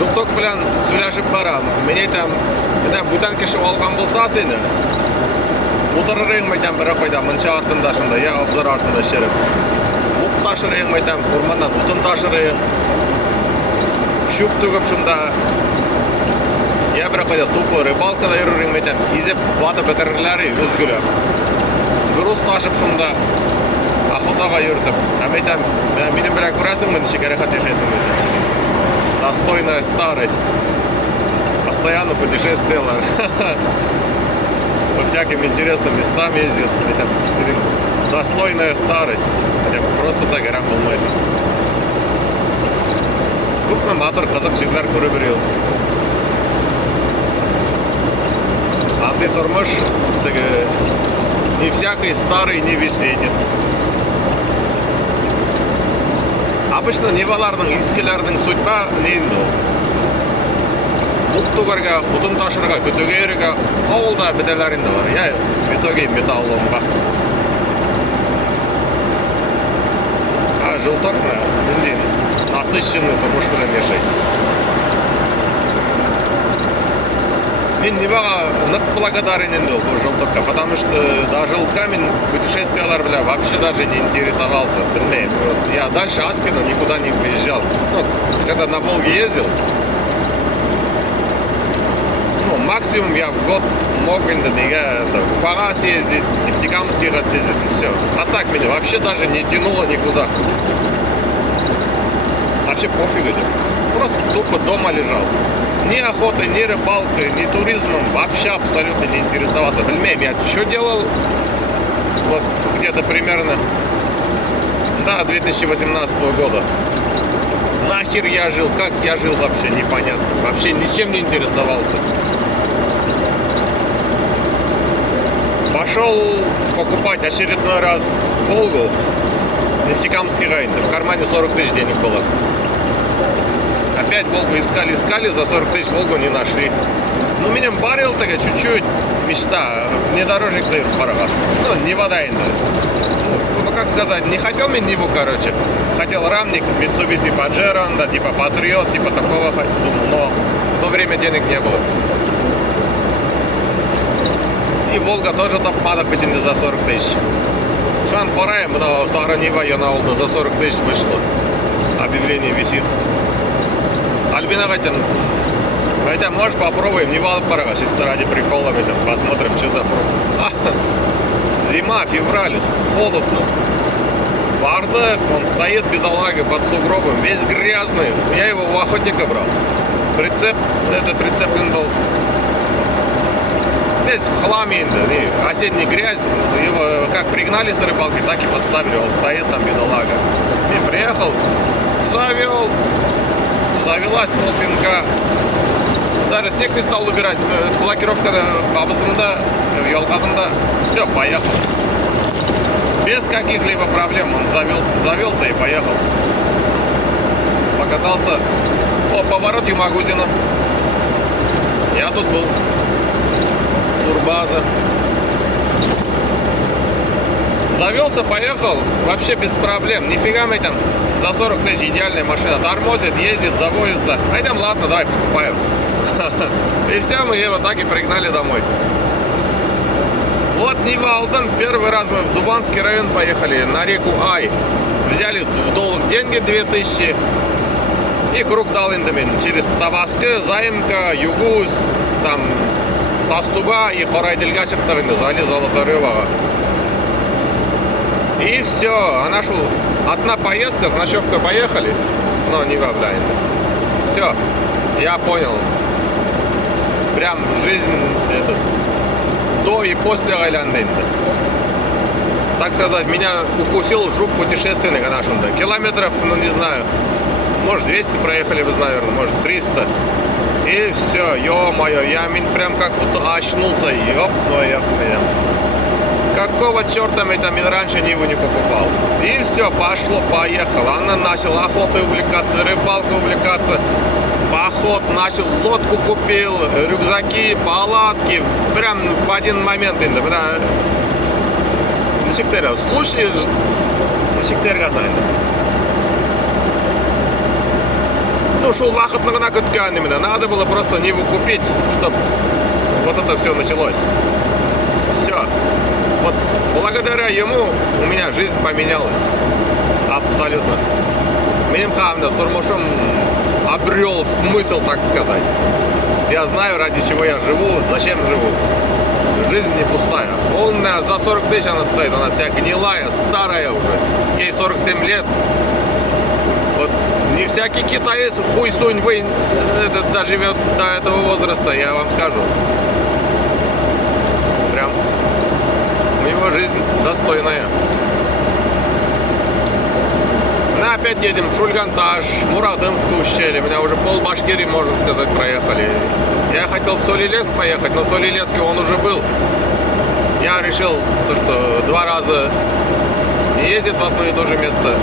Жылток bilan сөйләшеп барам. Мен әйтәм, менә бүтән кеше алган булса сине, утырырың мәйтәм бер койда, мынча артында шунда, я обзор артында шереп. Ут ташырың мәйтәм, урманнан утын ташырың. Шуп түгеп шунда. Я бер койда тупо рыбалкада йөрүрің мәйтәм, изеп батып бетерерләр үзгүләп. Груз ташып шунда. Охотага йөртеп. Әйтәм, минем белән күрәсеңме, ничек рәхәт яшәсең мәйтәм. Достойная старость. Постоянно путешествовала. По всяким интересным местам ездит. Достойная старость. Просто так гәрәм булмайсың. Күпме матур кызык җирләр күреп йөрим. Андый тормыш не всякий старый не весенит. Обычно Неваларның, искеләрнең судьба не инде. Тугарга, утын ташырга, көтөгә йөрергә, авылда бетәләр инде бар. Я в итоге металломга. Жылток насыщенный тормыш белән яшәй. Мен Невага нык благодарен инде ул Жылтокка, потому что до Жылтка мен путешествиялар белән вообще даже не интересовался. Белмәйм. Я дальше Аскина никуда не выезжал. Ну, когда на Волге ездил, максимум я в год мог в Уфага съездить, Нефтекамские съездить, и все. А так меня вообще даже не тянуло никуда. Вообще пофиг. Просто тупо дома лежал. Ни охотой, ни рыбалкой, ни туризмом вообще абсолютно не интересовался. Бельмеем я что делал? Вот где-то примерно до 2018 года. Нахер я жил, как я жил вообще непонятно. Вообще ничем не интересовался. Пошел покупать очередной раз Волгу, Нефтекамский район. В кармане 40 тысяч денег было. Опять Волгу искали, за 40 тысяч Волгу не нашли. Ну, меня барил такая чуть-чуть мечта, внедорожник дают в Парага. Ну, не вода инда. Ну, как сказать, не хотел мне Ниву, короче. Хотел рамник, Mitsubishi Pajero, да, типа Patriot, типа такого думал, но в то время денег не было. И Волга тоже тапмада пытинде за 40 тысяч. Шан пораем, но Сара Нива Янаулда за 40 тысяч вышло. Объявление висит. Альбина Гатин, хотя можешь попробуем, не вал пора, чисто ради прикола, посмотрим, что за пробу. Зима, февраль, холодно. Бардак, он стоит, бедолага, под сугробом, весь грязный. Я его у охотника брал. Прицеп, этот прицеплен был весь в хламе, осенний грязь. Его как пригнали с рыбалки, так и поставили. Он стоит там, бедолага. И приехал, завел. Завелась полпинка. Даже снег не стал убирать. Блокировка кабысында, елкадында. Все, поехал. Без каких-либо проблем он завелся и поехал. Покатался. О, поворот Юмагузина. Я тут был. Турбаза. Завелся, поехал, вообще без проблем. Нифига мы там за 40 тысяч идеальная машина. Тормозит, ездит, заводится. Пойдем, ладно, давай покупаем. И все, мы его так и пригнали домой. Вот Нива-Алдан, первый раз мы в Дубанский район поехали, на реку Ай. Взяли в долг деньги 2000 и круг дал индамин. Через Табаске, Заимка, Югуз, там Тастуба и Хорайдельга шептарында, зали Золоторывого. И все, она шла. Одна поездка, с ночевкой поехали, но не в Абдайне. Все, я понял. Прям жизнь до и после Айландинда. Так сказать, меня укусил жук путешественника нашим-то. Километров, ну не знаю, может 200 проехали бы, наверное, может 300. И все, ё-моё, я прям как будто очнулся. Ёп-моё. Какого черта мы там раньше Ниву не покупал? И все, пошло-поехало. Она начала охотой увлекаться, рыбалкой увлекаться. Поход начал, лодку купил, рюкзаки, палатки. Прям в один момент. Случай, ушел вахтного көткәнімді. Надо было просто Ниву купить, чтобы вот это все началось. Все. Вот благодаря ему у меня жизнь поменялась. Абсолютно. Менің қамда турмушым обрел смысл, так сказать. Я знаю, ради чего я живу, зачем живу. Жизнь не пустая. Полная, за 40 тысяч она стоит, она вся гнилая, старая уже. Ей 47 лет. Вот не всякий китаец, хуй сунь вы, доживет до этого возраста, я вам скажу. Прям у него жизнь достойная. Мы опять едем в Шульганташ, Мурадымское ущелье. У меня уже пол Башкирии, можно сказать, проехали. Я хотел в Солилецк поехать, но в Солилецке он уже был. Я решил, что 2 раза не ездит в одно и то же место,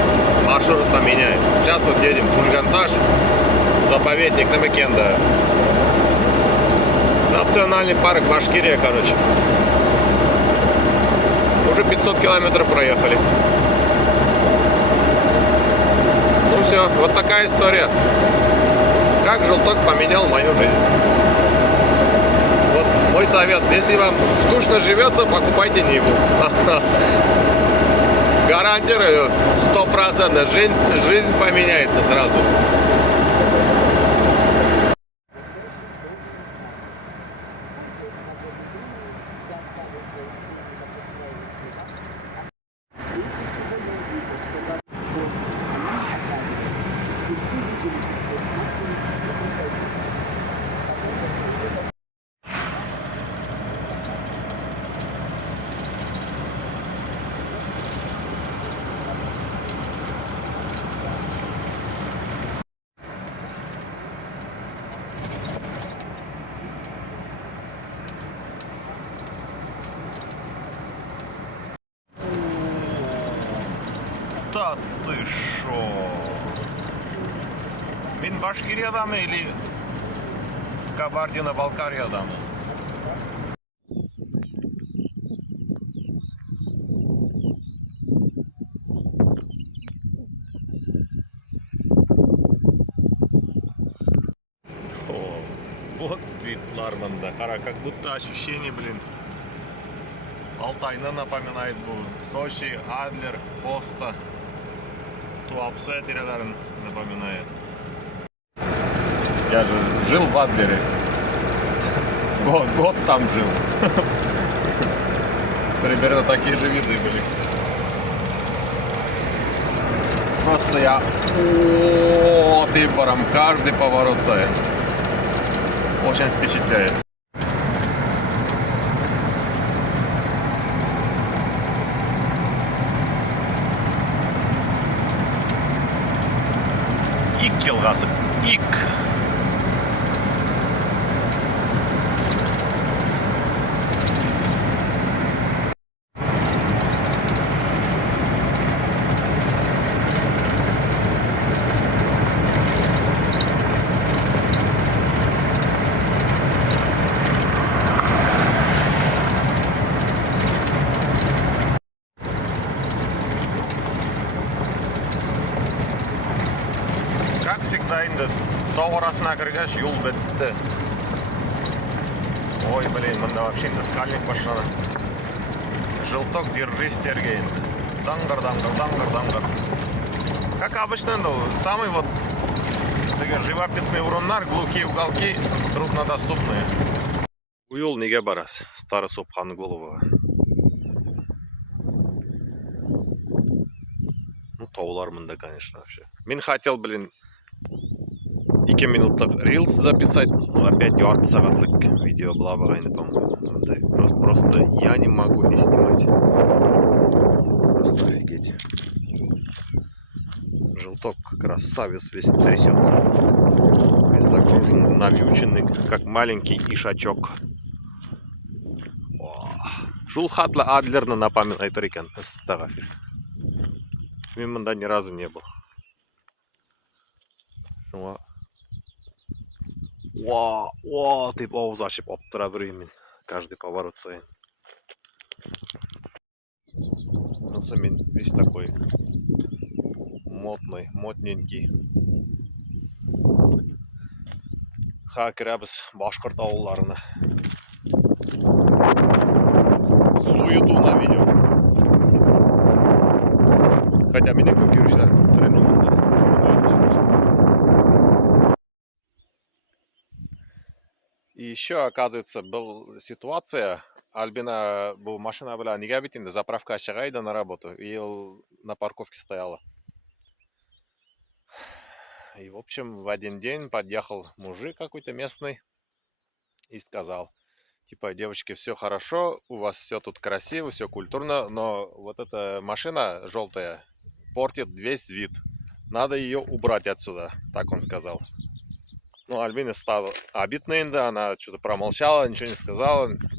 маршрут поменяет. Сейчас вот едем в Шульганташ, заповедник Намикенда. Национальный парк Башкирия, короче. Уже 500 километров проехали. Ну все, вот такая история. Как желток поменял мою жизнь. Вот мой совет. Если вам скучно живется, покупайте Ниву. Гарантирую, 100% жизнь поменяется сразу. Да ты шо? Мен Башкириядан или Кабардино-Балкариядан? О, вот вид Ларманда. Как будто ощущение, блин, Алтайна напоминает bu. Сочи, Адлер, Коста, Туапсе территориально напоминает. Я же жил в Адлере. Год там жил. Примерно такие же виды были. Просто я типором каждый поворот стоит. Очень впечатляет. Ик елғасы. Ик. Как всегда, инде тау арасына кіргеш юл бітті. Ой, блин, мында вообще инде скальник башлана. Желток, держись, терге инде. Дангар, дангар, дангар, дангар. Как обычно, самый вот живописный урыннар, глухие уголки, труднодоступные. Уюл неге барас, Старый Сопқан Головага. Ну, таулар мында, конечно, вообще. Мен хотел, блин, 2 минуттық рилс записать, но опять 2 сағатлық видео была бы, просто я не могу не снимать. Просто офигеть. Желток красавец, весь трясется. Весь загруженный, навьюченный, как маленький ишачок. Жулхатла Адлерна напоминает Рикен. Мимо ни разу не был. Ты паузашип оптыра берейін. Каждый поворот сайын. Мен весь такой модный, модненький. Ха кіребіз Башқұрт ауылдарына. Суету на видео. Хотя меня кукирующие тренуют. И еще, оказывается, была ситуация, Альбина была машина была не габитина, заправка Ашагайда на работу, и на парковке стояла. И, в общем, в один день подъехал мужик какой-то местный и сказал, типа, девочки, все хорошо, у вас все тут красиво, все культурно, но вот эта машина желтая портит весь вид. Надо ее убрать отсюда, так он сказал. Ну, Альбина стала обидной, да, она что-то промолчала, ничего не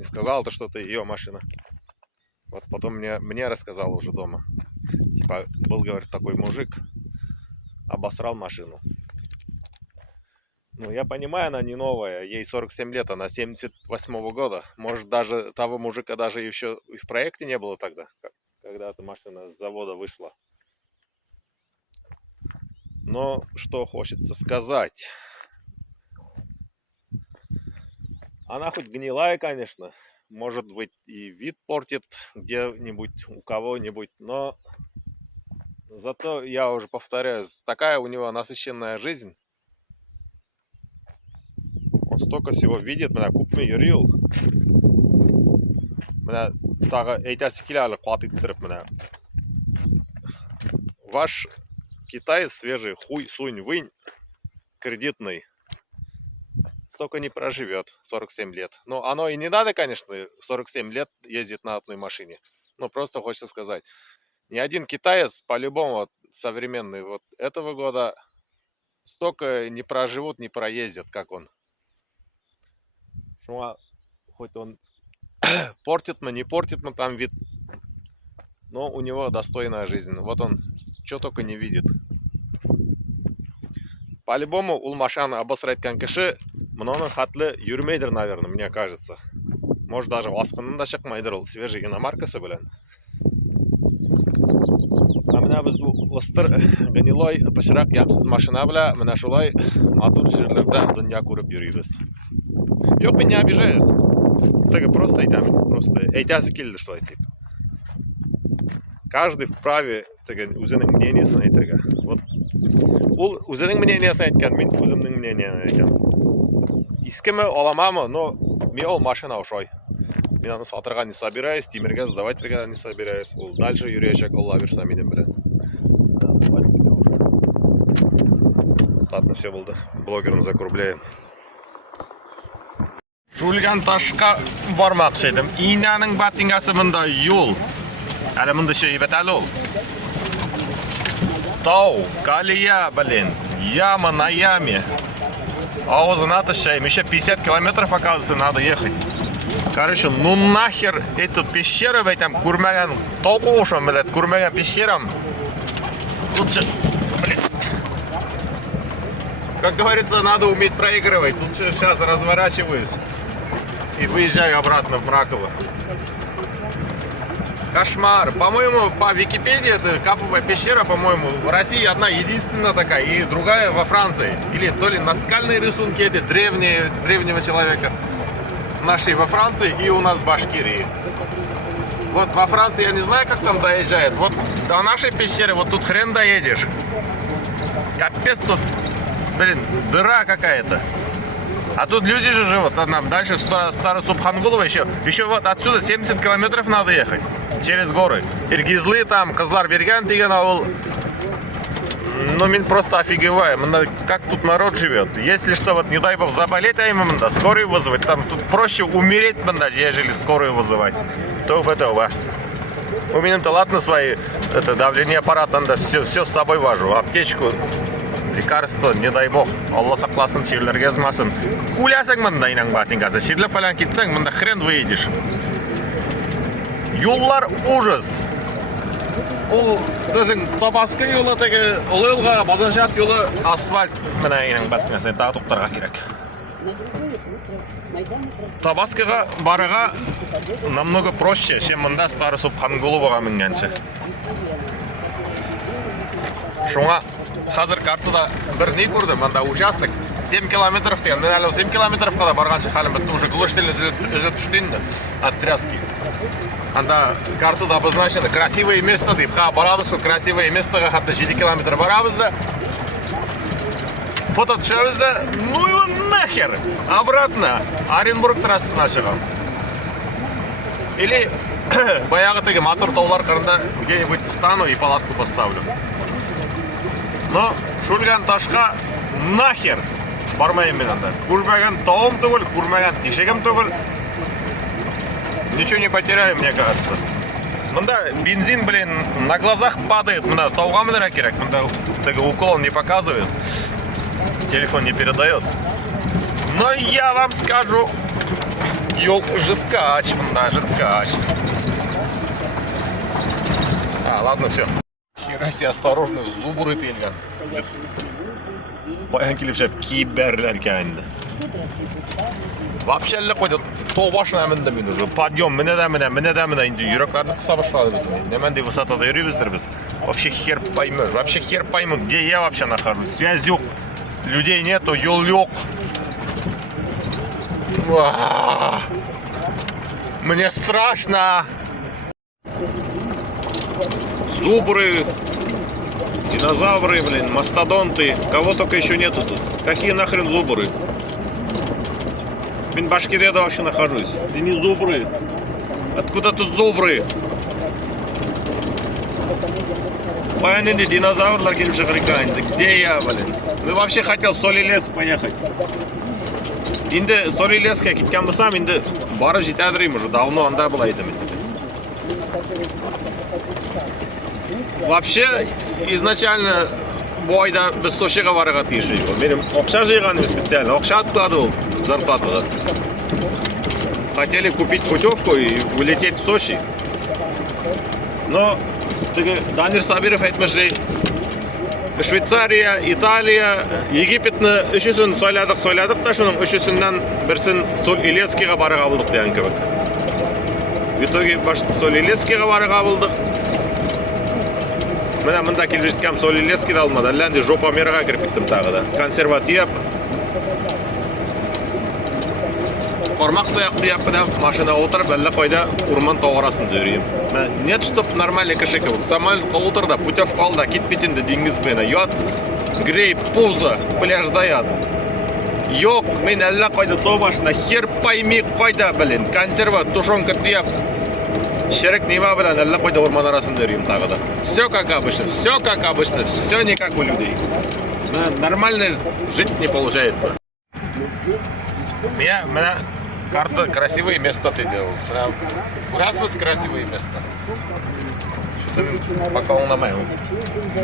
сказала, то, что это ее машина. Вот потом мне рассказала уже дома. Типа, был, говорит, такой мужик, обосрал машину. Ну, я понимаю, она не новая, ей 47 лет, она 78-го года. Может, даже того мужика даже еще и в проекте не было тогда, когда эта машина с завода вышла. Но что хочется сказать. Она хоть гнилая, конечно, может быть и вид портит где-нибудь у кого-нибудь, но зато, я уже повторяюсь, такая у него насыщенная жизнь. Он столько всего видит, меня купми юрил. Меня тага эйтяси килялы хватит меня. Ваш Китай свежий хуй, сунь, вынь, кредитный. Столько не проживет, 47 лет. Ну, оно и не надо, конечно, 47 лет ездить на одной машине. Но просто хочется сказать, ни один китаец, по-любому, вот, современный вот этого года, столько не проживут, не проездят, как он. Хоть он портит, но не портит, но там вид. Но у него достойная жизнь. Вот он что только не видит. По-любому, ул машаны обосрать кіші, мұның хатлы юрмейдір, наверное, мне кажется. Может, даже васқынын да шықмайдыр, ол свежий иномаркасы білен. А мына біз бұл ыстыр гнилой пышырақ ямсыз машина біле, мына шулай матур жерлерде дүния көріп жүрейбіз. Жоқ, мен не обижаюсь. Так просто әйтәсі келді, что айтып. Каждый вправе өзінің мнениесін айтырға. Вот. Ол өзінің мнениесін айтқан, мен өзімнің мнениесін айтам. Искіме оламамы, но мен ол машина ошой. Мен аны сатырға не собираюсь, темірге сдавать не собираюсь. Ол дальше юречек, Алла берса менен білен. Ладно, все болды. Блогерін закругляем. Жульган ташқа бармақшы едім. Инаның баттингасы мында юл. Әлі мында шейбет әлі ол. Тау, колея, блин, яма на яме. Ауызына тышайм, еще 50 километров, оказывается, надо ехать. Короче, ну нахер эту пещеру в этом курмаган, толку ушам, блядь, курмаган пещерам. Лучше, блин. Как говорится, надо уметь проигрывать. Лучше сейчас разворачиваюсь и выезжаю обратно в Мраково. Кошмар. По-моему, по Википедии это Каповая пещера, по-моему, в России одна единственная такая, и другая во Франции. Или то ли наскальные рисунки эти древнего человека нашли во Франции и у нас в Башкирии. Вот во Франции я не знаю, как там доезжает. Вот до нашей пещеры вот тут хрен доедешь. Капец тут, блин, дыра какая-то. А тут люди же живут, нам дальше Старосубхангулова еще вот отсюда 70 километров надо ехать, через горы. Иргизлы там, Кызлар-Берган деген ауыл. Ну, мен просто офигеваю, как тут народ живет. Если что, вот не дай бог заболеть, а именно скорую вызвать, там тут проще умереть, ежели скорую вызывать. То в этого. У меня-то ладно свои, это давление аппарата, надо все с собой вожу, аптечку. Лекарство, не дай бог, Алла сакласын, шерлерге язмасын. Улясаң мында инаң батингасы, шерлер falan кетсең, мында хрен выедешь. Юллар ужас. Ол өзің Табасқы юлы, Лылға, Базаншат юлы асфальт мына инаң батингасы, тағы тоқтарға керек. Табасқыға барыға намного проще, чем мында Старосубхангуловаға мінгенше. Шуңа Hazır kartıda bir ne gördüm, bunda участок 7 километров деген, мен әлі 7 километровқа да барғанша халім бітті, уже глушитель үзіліп түштейін от тряски. Анда картада обозначено красивое место деп, барабыз сол красивое местоға хатта 7 километр барабыз да. Фото түшеміз да, ну его нахер, обратно Оренбург трассасына шығам. Или баяғы теге мотор таулар қырында где-нибудь встану и палатку поставлю. Но шүлген ташқа нахер бармайым мен анда. Көрмеген тауым түгіл, көрмеген тешегім түгіл. Ничего не потеряю, мне кажется. Мында бензин, блин, на глазах падает. Мында тауға мінірі керек. Мында теге уклон не показывает. Телефон не передает. Но я вам скажу, ёл жескач, мында жескач. Ладно, все. Хераси, осторожно, зубры тыйлган. Баян келіп жеп кейберлер кәйінді. Вообще әлі қойды, тоқ башына әмінді мен уже. Подъем, міне дәміне, енді үйрекарны қыса башлады бізіне. Неменде высотада үйребіздір біз. Вообще хер пойму, где я вообще нахожусь. Связь жоқ, людей нету, ёл жоқ. Мне страшно. Зубры, динозавры, блин, мастодонты, кого только еще нету тут. Какие нахрен зубры? Блин, в Башкирияда вообще нахожусь. И не зубры. Откуда тут зубры? Понятно, динозавр келіп шығыркайынды. Где я, блин? Мы вообще хотел в Солилец поехать. Инде Солилецке кеткен болсам, инде бары жетәдірейм уже. Давно анда была айтым. Вообще, изначально bu ayda biz Сочиға баруға тиіс едік. Менің ақша жиғаным специально, ақша откладывал зарплатадан. Хотели купить путевку и улететь в Сочи. Но Данир Сабиров айтмыш, Швейцария, Италия, Египетні үшісін сайладық та шының үшісінен бірсін Солилецкеға баруға болдық деген кебек. В итоге Солилецкеға баруға болдық. Мына мында келіп жеткем Солилецке де алмады. Әлләнде жопа мерға кіріп кеттім тағы да. Консерва түйеп. Қармақ тұяқ да машина отырып, әлі қойда урман тоғырасын дөрейім. Нет, чтоб нормальный кішікі бұл. Самолетқа отырда, путевка алда, кетпетінде деңіз мені. Ят, грей, пузо, пляжда ят. Йоқ, мен әлі қойда тоғы башына хер пойми қойда, блин. Консерва, тушонка түйеп. Шерек нева білен әлі қойда орман арасын дөрейім тағы да. Все как обычно, все не как у людей. Нормально жить не получается. Меня карта красивые места ты делал. У нас есть красивые места. Что-то пока он на моем.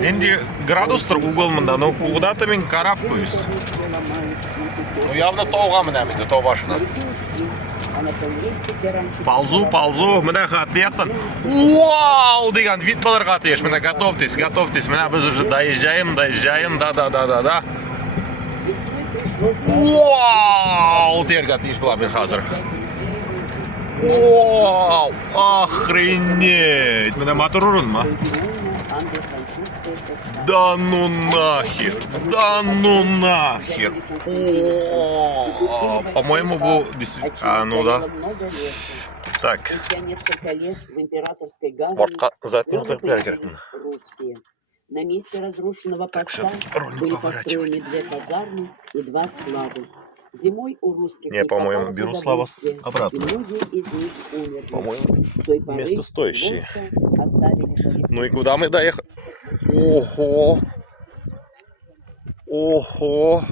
Енді градустар угол мында, но куда-то мен карабкаюсь. Ну явно тоуға мінәмеді, тоу башына. Ползу, мына қатияқтан. Вау, деген вид балар қатияш. Мына готовьтесь. Мына біз уже доезжаем, да. Вау, тер қатияш была мен қазір. Вау, охренеть. Мына мотор ұрын ма? Да ну нахер. По-моему, был действительно... ну да. Так. Портка затем так. На месте разрушенного поста были построены 2 казармы и 2 склада. Зимой у русских не, по-моему, беру слова обратно. По-моему, место стоящее. Ну и куда мы доехали? Ого.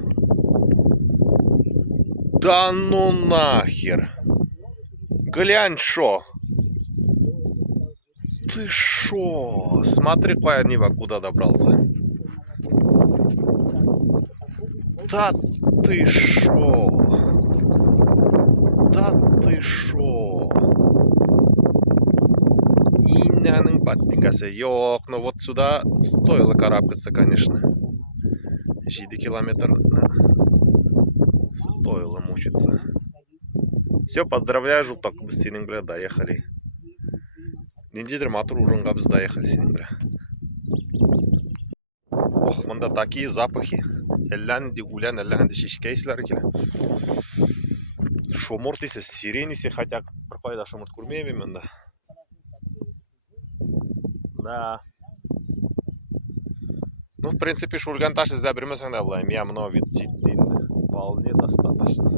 Да ну нахер. Глянь, шо. Ты шо? Смотри, какая Нива куда добрался. Да ты шо? Иняның баттингасы. Ёк, ну вот сюда стоило карабкаться, конечно. 7 километр стоило мучиться. Все, поздравляю, Жултак, біз сенің бля доехали. Нендедір матур урынға біз доехали сенің бля. Ох, мында такие запахи. Элланди, Улян, Элланди шишкейслер келе. Шоморт ise, сирен ise, хотя бір пайда шоморт көрмеймін мен да. Да. Ну, в принципе, шульган таш из-за бремесен да была. Я много вид вполне достаточно.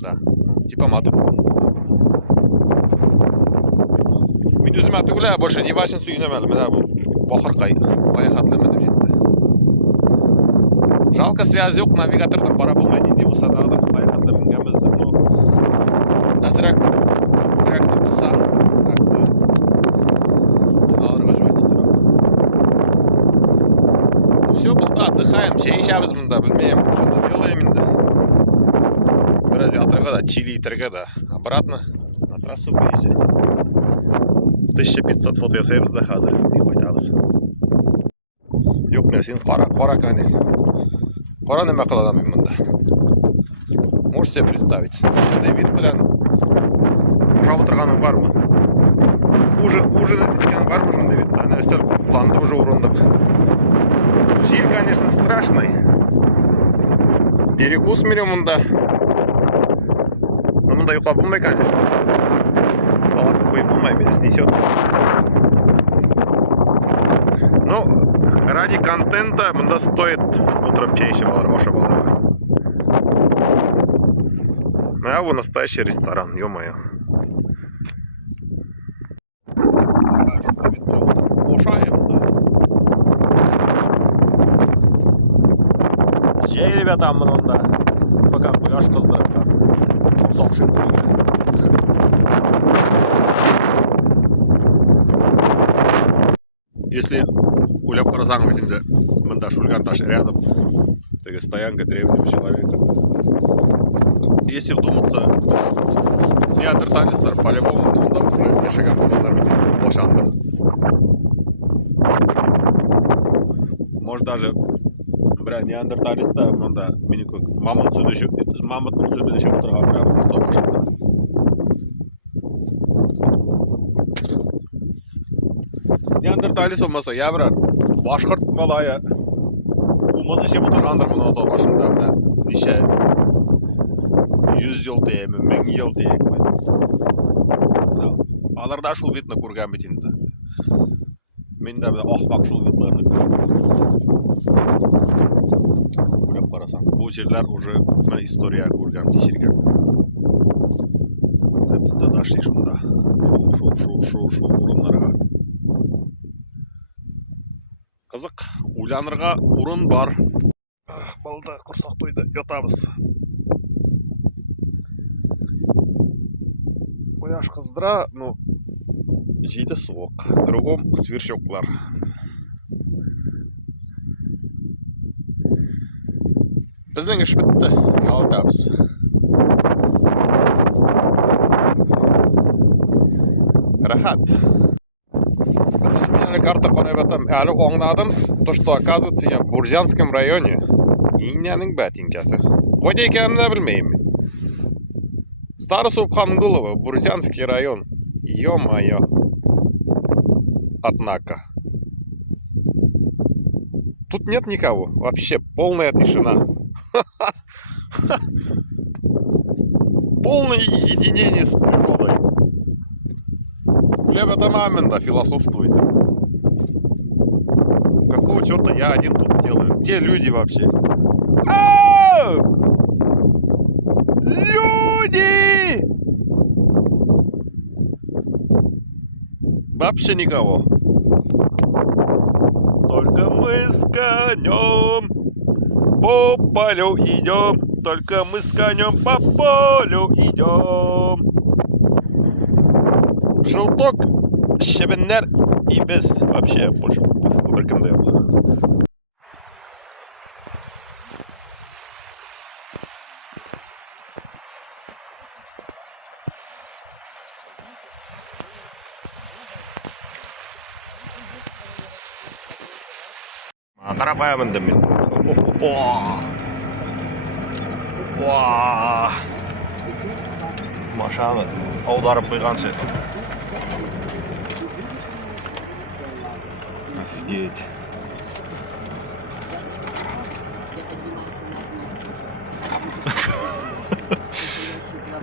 Да, ну, типа матур. Мен өзім атугуля больше не вашин сүйінемелі. Мен бұл бақыр қайықатлы меніп жетті. Жалко связи жоқ, навигаторда пара болмайды. Инде болса да қайықатлы менгенбізді. Ну, әзірек көкіректі қыса. Как-то тыналарға жібайсы сұрап. Ну все, болды, отдыхаем. Шей шабыз мұнда, білмейм, что-то делаем енді. Biraz yatırga da, Чили итірге да. Обратно на трассу выезжать. 1500 фото ясайбыз да қазір. И қойтабыз. Yok ne sen қара кәне. Қара неме қыладам мұнда. Можешь себе представить. Андай вид білән ұшап отырғаның бар ма? Ужин еткен бар ма жондай вид? Ана өстел құланды уже урындық. Жил, конечно, страшный. Перекус мерем мұнда. Но мұнда ұйқлап болмай, конечно. Палатка қойып болмай, мені снесет. Но ради контента мұнда стоит отырып чай ішіп алар, оша баларға. А вот настоящий ресторан, ё-моё. Жей, ребята, мұнда. Пока пляж қыздырып. Если улеп қарасаң бетінде, мұнда шульган таш рядом. Такая стоянка древнего человека. Если вдуматься, неандерталецтер по-любому мұнда уже ешігін бұндар ошандыр. Может даже бля, неандерталецта мұнда мені көк мамыттың сөйлешіп отырған бля мұнда ошандыр. Неандерталец olmasa ya birer başkırt malaya olmaz işe oturgandır bunu da başında bile nişe 100 yıl diyeyim, 1000 yıl diyeyim. Alarda şul vitne kurgan bitindi. Men de bile ahbak şul vitlerini görüp karasan. Bu yerler уже история kurgan kişirgen. Biz de daşlı şunda. Şu urunlarga. Қызық, ойланырға урын бар. Балда құрсақ тойды, ятабыз. Қояш қыздыра, ну, жейді суық. Кругом сверчоклар. Біздің іш бітті, ятабыз. Рахат. Карта қонайбатам, әлі оңнадым, то что оказывается я в Бурзянском районе. Инняның бәтинкасы. Қойда екенімді білмеймін. Старосубхангулово, Бурзянский район. Ё-моё. Однако. Тут нет никого. Вообще полная тишина. Полное единение с природой. Ребята, мамин, философствуйте. Какого черта я один тут делаю? Где люди вообще? Люди! Вообще никого. Только мы с конем по полю идем. Только мы с конем по полю идем. Желток, щебенер и без. Вообще больше біркімде жоқ. Қарапайым енді мен. Машаны аударып қойған сет. Офигеть. Я поднимался на одну.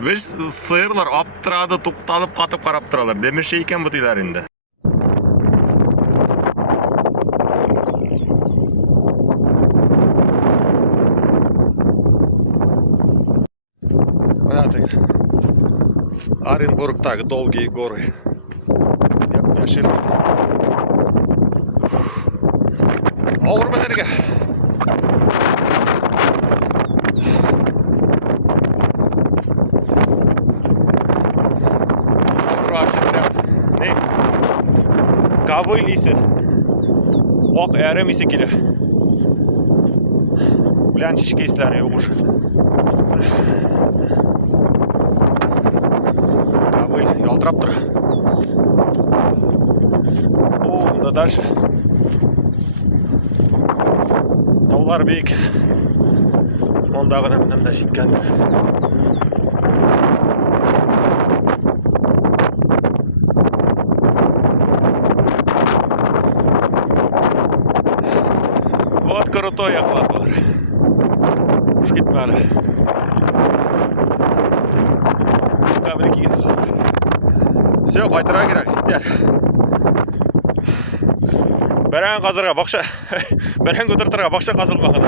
Бір сыйырлар аптырады, тукталып, қатып қарап тұралар. Демеші екен бұтыйлар енді. Оренбургтағы долгие горы. Яшел. Ауыр мәнерге. Вообще прям. Не. Ковыль иси. Ок әрім иси келі. Блян шишке исләр yok уж. Ялтырап тұр. О, дальше. Таулар биік. Ондағы намында жеткен. Вот крутой aqlar бұлар. Уж кетмәлі. Қабілі кейін қалды. Все, қайтыра керек, жеттер. Бәрән қазырға бақша, бәрән көтіртірға бақша қазылмаған.